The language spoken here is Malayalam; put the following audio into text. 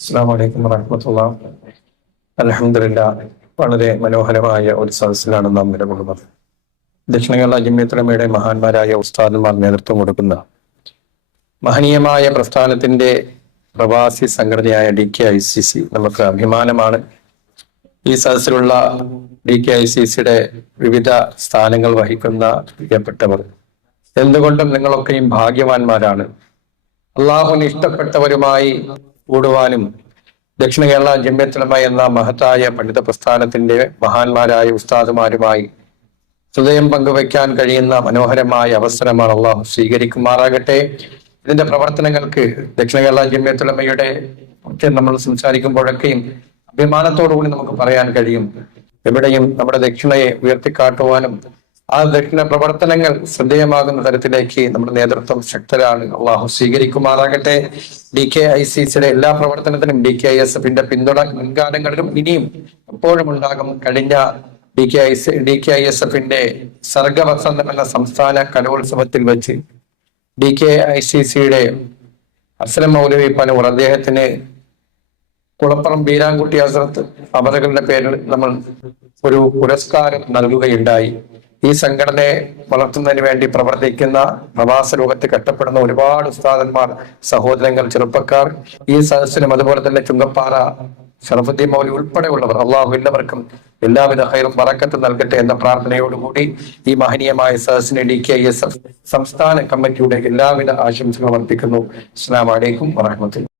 അസ്സലാമു അലൈക്കും വറഹ്മത്തുള്ളാഹി. അൽഹംദുലില്ലാഹ്. വളരെ മനോഹരമായ ഒരു സദസ്സിലാണ് നാം നിലകൊള്ളുന്നത്. ദക്ഷിണ കേരള ജമിയത്തുൽ ഉലമയുടെ മഹാന്മാരായ ഉസ്താദന്മാർ നേതൃത്വം കൊടുക്കുന്ന മഹനീയമായ പ്രസ്ഥാനത്തിന്റെ പ്രവാസി സംഘടനയായ DKICC നമുക്ക് അഭിമാനമാണ്. ഈ സദസ്സിലുള്ള DKICCയുടെ വിവിധ സ്ഥാനങ്ങൾ വഹിക്കുന്ന പ്രിയപ്പെട്ടവർ, എന്തുകൊണ്ടും നിങ്ങളൊക്കെയും ഭാഗ്യവാന്മാരാണ്. അള്ളാഹുവിന് ഇഷ്ടപ്പെട്ടവരുമായി കൂടുവാനും ദക്ഷിണ കേരള ജമിയത്തുൽ ഉലമ എന്ന മഹത്തായ പണ്ഡിത പ്രസ്ഥാനത്തിന്റെ മഹാന്മാരായ ഉസ്താദുമാരുമായി ഹൃദയം പങ്കുവയ്ക്കാൻ കഴിയുന്ന മനോഹരമായ അവസരമാണ്. അള്ളാഹു സ്വീകരിക്കുമാറാകട്ടെ. ഇതിന്റെ പ്രവർത്തനങ്ങൾക്ക് ദക്ഷിണ കേരള ജമിയത്തുൽ ഉലമയുടെ ഒക്കെ നമ്മൾ സംസാരിക്കുമ്പോഴൊക്കെയും അഭിമാനത്തോടുകൂടി നമുക്ക് പറയാൻ കഴിയും. എവിടെയും നമ്മുടെ ദക്ഷിണയെ ഉയർത്തിക്കാട്ടുവാനും ആ ദക്ഷിണ പ്രവർത്തനങ്ങൾ ശ്രദ്ധേയമാകുന്ന തരത്തിലേക്ക് നമ്മുടെ നേതൃത്വം ശക്തരാണ്. അള്ളാഹു സ്വീകരിക്കുമാറാകട്ടെ. DKICCയുടെ എല്ലാ പ്രവർത്തനത്തിനും DKISFന്റെ പിന്തുണ മുൻകാലങ്ങളിലും ഇനിയും എപ്പോഴും ഉണ്ടാകും. കഴിഞ്ഞ DKISFന്റെ സർഗവസന്തം എന്ന സംസ്ഥാന കലോത്സവത്തിൽ വെച്ച് DKICCയുടെ അസ്ലം മൗലവി പനൂർ അദ്ദേഹത്തിന് കുളപ്പുറം ബീരാൻകുട്ടി ഹസ്രത്ത് അവരുടെ പേരിൽ നമ്മൾ ഒരു പുരസ്കാരം നൽകുകയുണ്ടായി. ഈ സംഘടനയെ വളർത്തുന്നതിന് വേണ്ടി പ്രവർത്തിക്കുന്ന പ്രവാസ ലോകത്ത് കഷ്ടപ്പെടുന്ന ഒരുപാട് ഉസ്താദന്മാർ, സഹോദരങ്ങൾ, ചെറുപ്പക്കാർ ഈ സദസ്സിനും അതുപോലെ തന്നെ ചുങ്കപ്പാറ ഷറഫുദ്ദീൻ മൗലവി ഉൾപ്പെടെയുള്ളവർ, അള്ളാഹു എല്ലാവർക്കും എല്ലാവിധ ഹൈറും ബറക്കത്തും നൽകട്ടെ എന്ന പ്രാർത്ഥനയോടുകൂടി ഈ മഹനീയമായ സദസ്സിന് DKISF സംസ്ഥാന കമ്മിറ്റിയുടെ എല്ലാവിധ ആശംസകളും അർപ്പിക്കുന്നു. അസ്സലാമു അലൈക്കും വറഹ്മത്തുള്ളാഹി.